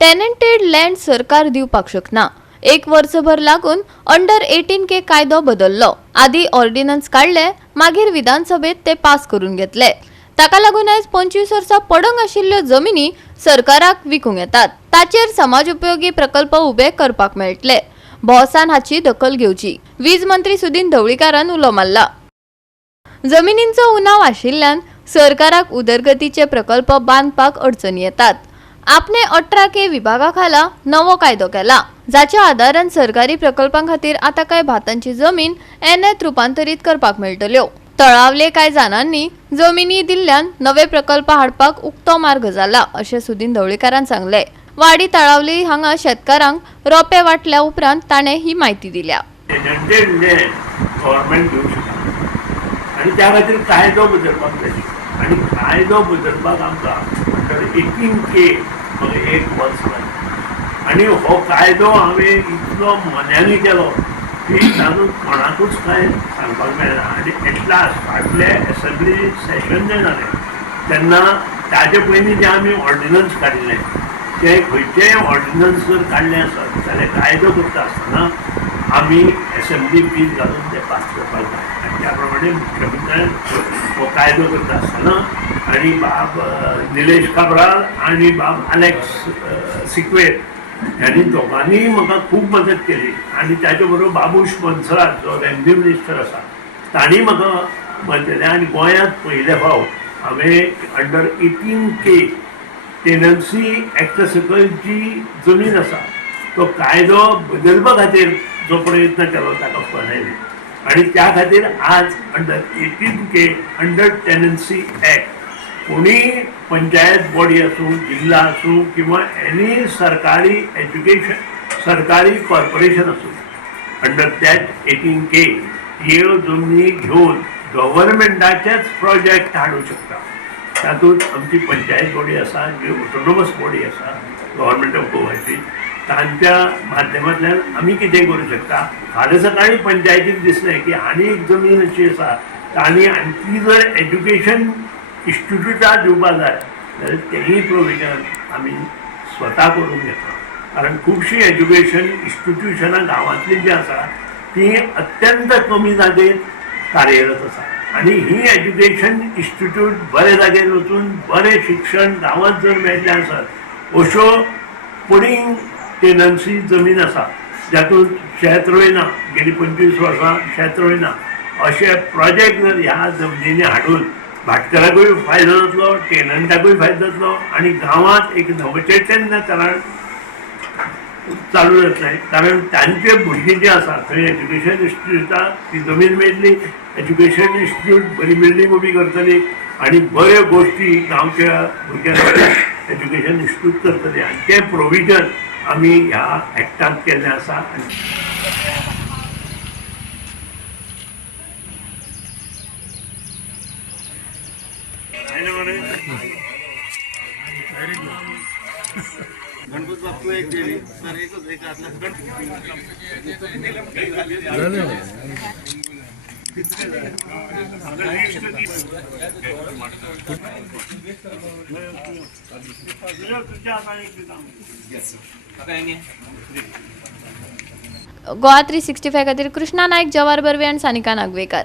टेनंटेड land सरकार दिवपाक शकना। एक वर्षभर लागून अंडर 18K कायदो बदललो। आधी ऑर्डिनन्स काढले, मागीर विधानसभेत ते पास करून घेतले। ताका लागून आज 25 वर्सां पडंग आशिल्ल्यो जमिनी सरकाराक विकूंक येतात। ताचेर समाज उपयोगी प्रकल्प उबे करपाक मेळटले। भौसान हाची दखल घेवची, वीज मंत्री सुदीन ढवळीकारान उलो मारला। जमिनींचो उणाव आशिल्ल्यान सरकाराक उदरगतीचे प्रकल्प बांदपाक अडचणी येतात। आपणे 18K विभागा खाला नवो कायदो केला, जाच्या आदारान सरकारी प्रकल्पां खातीर आता कांय भातांची जमीन एनएत रूपांतरीत करपाक मेळटल्यो। तळावले कांय जाणांनी जमिनी दिल्ल्यान नवे प्रकल्प हाडपाक उक्तो मार्ग जाला, अशें सुदीन ढवळीकारान सांगले। वाडी तळावली हांगा शेतकारांक रोपे वाटल्या उपरांत ताणें ही माहिती दिल्या। आणि त्या खातीर कायदो बदलपाक जाय आणि कायदो बदलपाक आमकां 18K एक वर्स लागलें आणि हो कायदो हांवें इतलो मन्यांनी केलो की तातूंत कोणाकूच कांय सांगपाक मेळना। आनी एट लास्ट फाटले एसेंब्ली सेशन जें जालें तेन्ना ताजे पयलीं जे आमी ऑर्डिनन्स काडिल्ले ते खंयचेय ऑर्डिनन्स जर काडलें आसत जाल्यार कायदो करता आसतना आमी एसेंब्ली फीज घालून ते पास करपाक जाय। आनी त्या प्रमाणे मुख्यमंत्र्यान हो कायदो करता आसतना आनी बाब निलेश काब्राल आनी बाब अलेक्स सिक्वेर ह्यांनी दोगांनी म्हाका खूब मदत केली। आनी ताचे बरोबर बाबूश मनसरात जो रेव्हेन्यू मिनिस्टर आसा तांणी म्हाका मदत केली। आनी गोंयांत पयले फावट हांवें अंडर 18K टेनन्सी एक्ट सकयल जी जमीन आसा तो कायदो बदलपा खातीर जो प्रयत्न केलो ताका फळ आयलें आनी त्या खातीर आज under 18K under tenancy act कोणी पंचायत बॉडी आसूं, जिल्हा आसूं किंवा एनी सरकारी एज्युकेशन सरकारी कॉर्पोरेशन आसूं अंडर दॅट 18K ह्यो जमनी घेवन गव्हर्मेंटाचेच प्रोजेक्ट हाडूंक शकता। तातूंत आमची पंचायत बॉडी आसा, जी ऑटोनॉमस बॉडी आसा गव्हर्मेंट ऑफ गोवाची, तांच्या माध्यमांतल्यान आमी कितें करूं शकता। फाल्यां सकाळीं पंचायतीक दिसलें की आनी एक जमीन अशी आसा तांणी आणखी जर एज्युकेशन इन्स्टिट्यूटां दिवपा जाय जाल्यार तेंय प्रोविजन आमी स्वता करून घेता। कारण खुबशीं एज्युकेशन इन्स्टिट्यूशनां गांवांतलीं जीं आसा ती अत्यंत कमी जागेर कार्यरत आसा आनी ही एज्युकेशन इन्स्टिट्यूट बरे जाग्यार वचून बरें शिक्षण गांवांत जर मेळ्ळें आसत अश्यो पडींग टेनन्सी जमीन आसा जातूंत शेत रोयना, गेली 25 वर्सां शेत रोयना, अशे प्रोजेक्ट जर ह्या जमनींनी हाडून भाटकाराकूय फायदो जातलो, टेनंटाकूय फायदो जातलो आनी गांवांत एक नवचैतन्य चालू जातलें। कारण तांचे भुरगीं जीं आसा थंय एज्युकेशन इन्स्टिट्यूटां ती जमीन मेळटली, एज्युकेशन इन्स्टिट्यूट बरी बिल्डींग उबी करतली आनी बऱ्यो गोश्टी गांवच्या भुरग्यांक एज्युकेशन इन्स्टिट्यूट करतली आनी तें प्रोविजन आमी ह्या एक्टांत केल्लें आसा। गणपत बाप्पू एक देवी तर एकच एक गोवा 365 खातीर कृष्णा नायक, जवाहर बर्वे आनी सानिका नागवेकर।